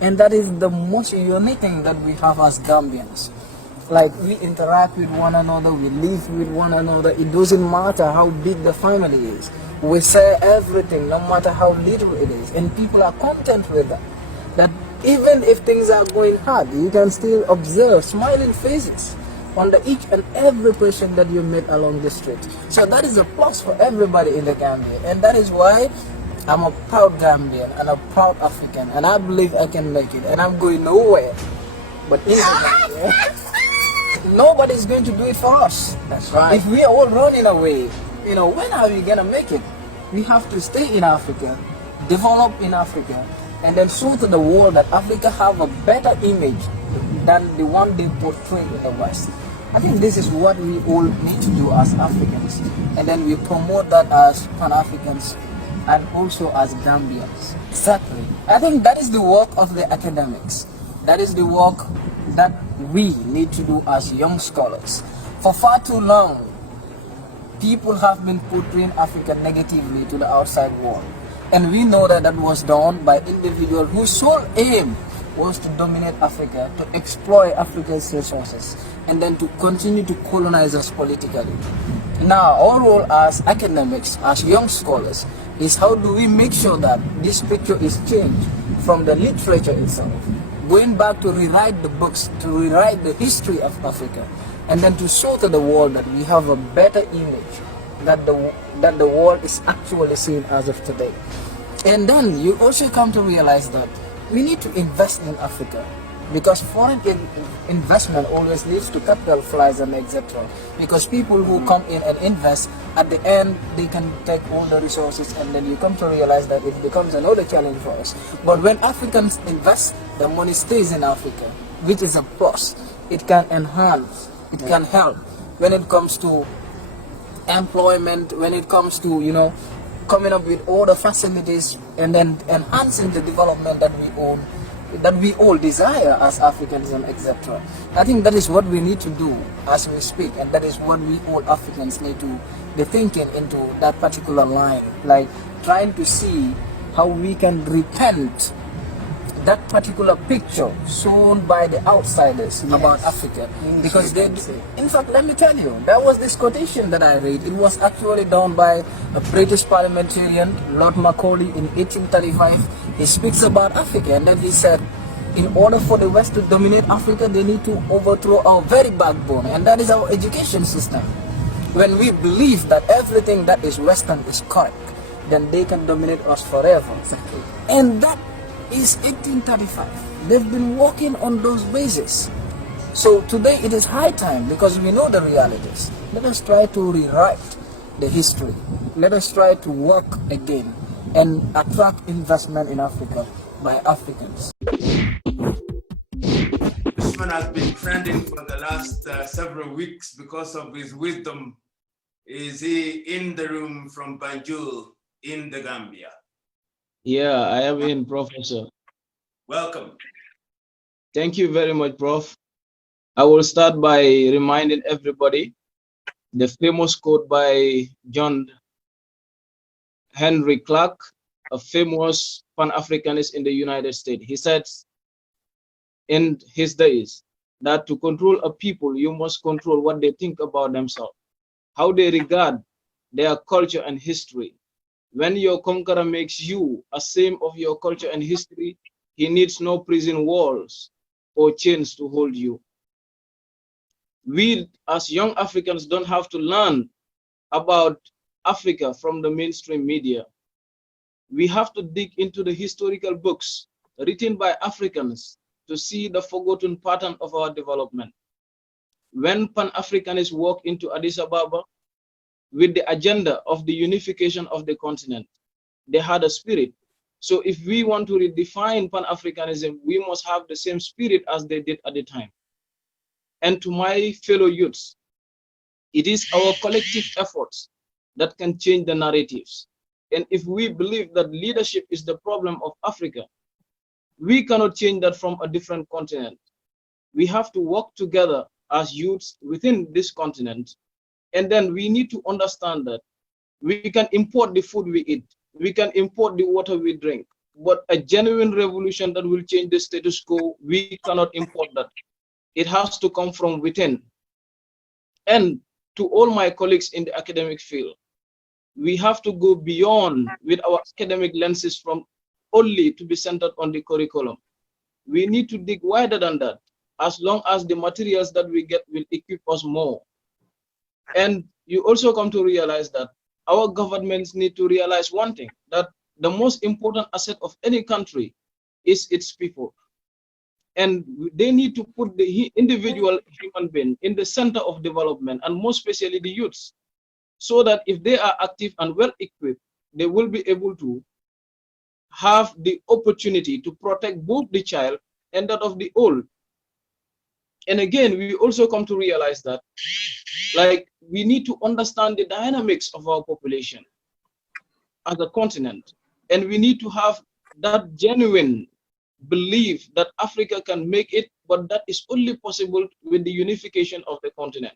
And that is the most unique thing that we have as Gambians. Like, we interact with one another, we live with one another. It doesn't matter how big the family is. We share everything, no matter how little it is. And people are content with that. That even if things are going hard, you can still observe smiling faces under each and every person that you meet along the street. So that is a plus for everybody in the Gambia. And that is why I'm a proud Gambian and a proud African. And I believe I can make it. And I'm going nowhere but in the Gambia. Nobody's going to do it for us. That's right. If we are all running away, when are we gonna make it? We have to stay in Africa, develop in Africa, and then show to the world that Africa have a better image than the one they portray in the West. I think this is what we all need to do as Africans, and then we promote that as Pan-Africans and also as Gambians. Exactly. I think that is the work of the academics. That is the work that we need to do as young scholars. For far too long, people have been portraying Africa negatively to the outside world. And we know that that was done by individuals whose sole aim was to dominate Africa, to exploit Africa's resources, and then to continue to colonize us politically. Now, our role as academics, as young scholars, is how do we make sure that this picture is changed from the literature itself, going back to rewrite the books, to rewrite the history of Africa, and then to show to the world that we have a better image that the world is actually seeing as of today. And then you also come to realize that we need to invest in Africa, because foreign investment always leads to capital flies and etc. Because people who come in and invest, at the end they can take all the resources, and then you come to realize that it becomes another challenge for us. But when Africans invest, the money stays in Africa, which is a plus. It can enhance, it can help when it comes to employment, when it comes to coming up with all the facilities and then enhancing the development that we all desire as Africans and etc. I think that is what we need to do as we speak, and that is what we all Africans need to be thinking into that particular line, like trying to see how we can repent that particular picture shown by the outsiders about Africa. Because they, in fact, let me tell you, there was this quotation that I read. It was actually done by a British parliamentarian, Lord Macaulay, in 1835. He speaks about Africa, and then he said, in order for the West to dominate Africa, they need to overthrow our very backbone, and that is our education system. When we believe that everything that is Western is correct, then they can dominate us forever. Exactly. And that is 1835. They've been working on those bases. So today it is high time, because we know the realities. Let us try to rewrite the history. Let us try to work again and attract investment in Africa by Africans. This man has been trending for the last several weeks because of his wisdom. Is he in the room from Banjul in the Gambia? Yeah, I am in, Professor. Welcome. Thank you very much, Prof. I will start by reminding everybody the famous quote by John Henry Clark, a famous Pan-Africanist in the United States. He said in his days that to control a people, you must control what they think about themselves, how they regard their culture and history. When your conqueror makes you ashamed of your culture and history, he needs no prison walls or chains to hold you. We, as young Africans, don't have to learn about Africa from the mainstream media. We have to dig into the historical books written by Africans to see the forgotten pattern of our development. When Pan-Africanists walk into Addis Ababa with the agenda of the unification of the continent, they had a spirit. So if we want to redefine Pan-Africanism, we must have the same spirit as they did at the time. And to my fellow youths, it is our collective efforts that can change the narratives. And if we believe that leadership is the problem of Africa, we cannot change that from a different continent. We have to work together as youths within this continent. And then we need to understand that we can import the food we eat, we can import the water we drink, but a genuine revolution that will change the status quo, we cannot import that. It has to come from within. And to all my colleagues in the academic field, we have to go beyond with our academic lenses from only to be centered on the curriculum. We need to dig wider than that, as long as the materials that we get will equip us more. And you also come to realize that our governments need to realize one thing, that the most important asset of any country is its people. And they need to put the individual human being in the center of development, and more especially the youths, so that if they are active and well equipped, they will be able to have the opportunity to protect both the child and that of the old. And again, we also come to realize that, like, we need to understand the dynamics of our population as a continent, and we need to have that genuine belief that Africa can make it, but that is only possible with the unification of the continent.